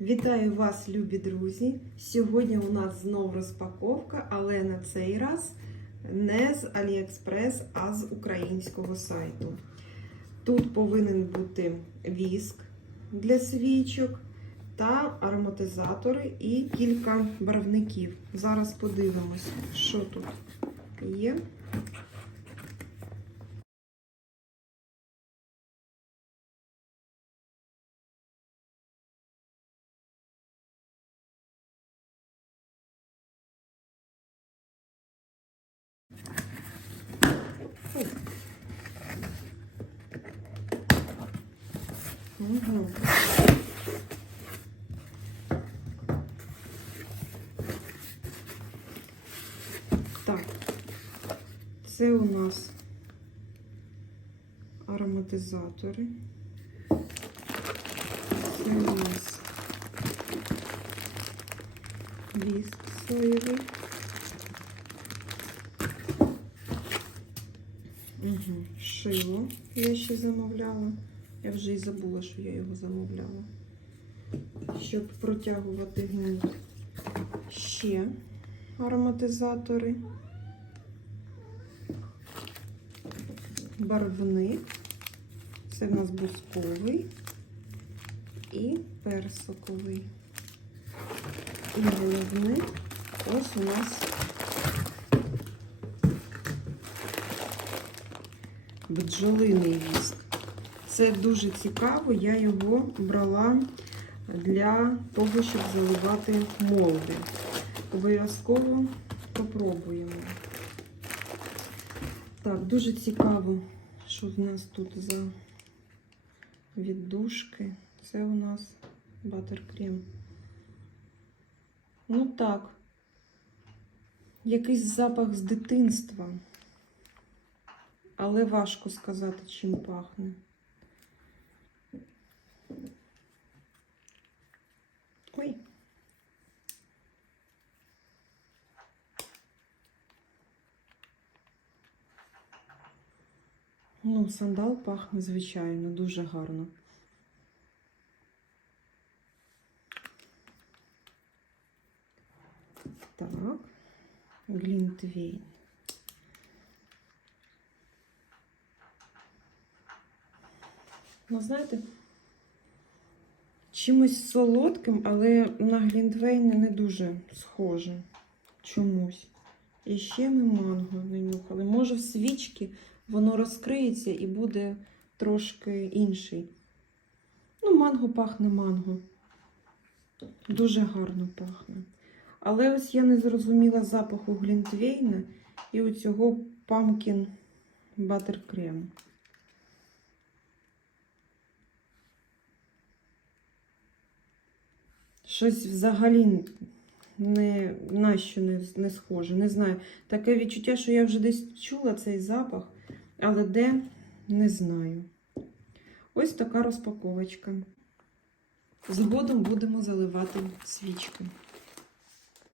Вітаю вас, любі друзі! Сьогодні у нас знов розпаковка, але на цей раз не з AliExpress, а з українського сайту. Тут повинен бути віск для свічок та ароматизатори і кілька барвників. Зараз подивимося, що тут є. Так, це у нас ароматизатори. Це у нас віск соєвий. Угу. Шило я ще замовляла. Я вже і забула, що я його замовляла. Щоб протягувати гнут. Ще ароматизатори. Барвник. Це в нас бусковий і персиковий. І головне ось у нас бджолиний віск. Це дуже цікаво, я його брала для того, щоб заливати молди. Обов'язково попробуємо. Так, дуже цікаво, що в нас тут за віддушки. Це у нас батеркрем. Ну так, якийсь запах з дитинства, але важко сказати, чим пахне. Ну, сандал пахне, звичайно, дуже гарно. Так, глінтвейн. Ну, знаєте, чимось солодким, але на глінтвейн не дуже схоже чомусь. І ще ми манго не нюхали. Може, в свічки воно розкриється і буде трошки інший. Ну, манго пахне манго. Дуже гарно пахне. Але ось я не зрозуміла запаху глінтвейна і оцього памкін батеркрем. Щось взагалі не, на що не, не схоже. Не знаю. Таке відчуття, що я вже десь чула цей запах, але де не знаю. Ось така розпаковочка. Згодом будемо заливати свічки.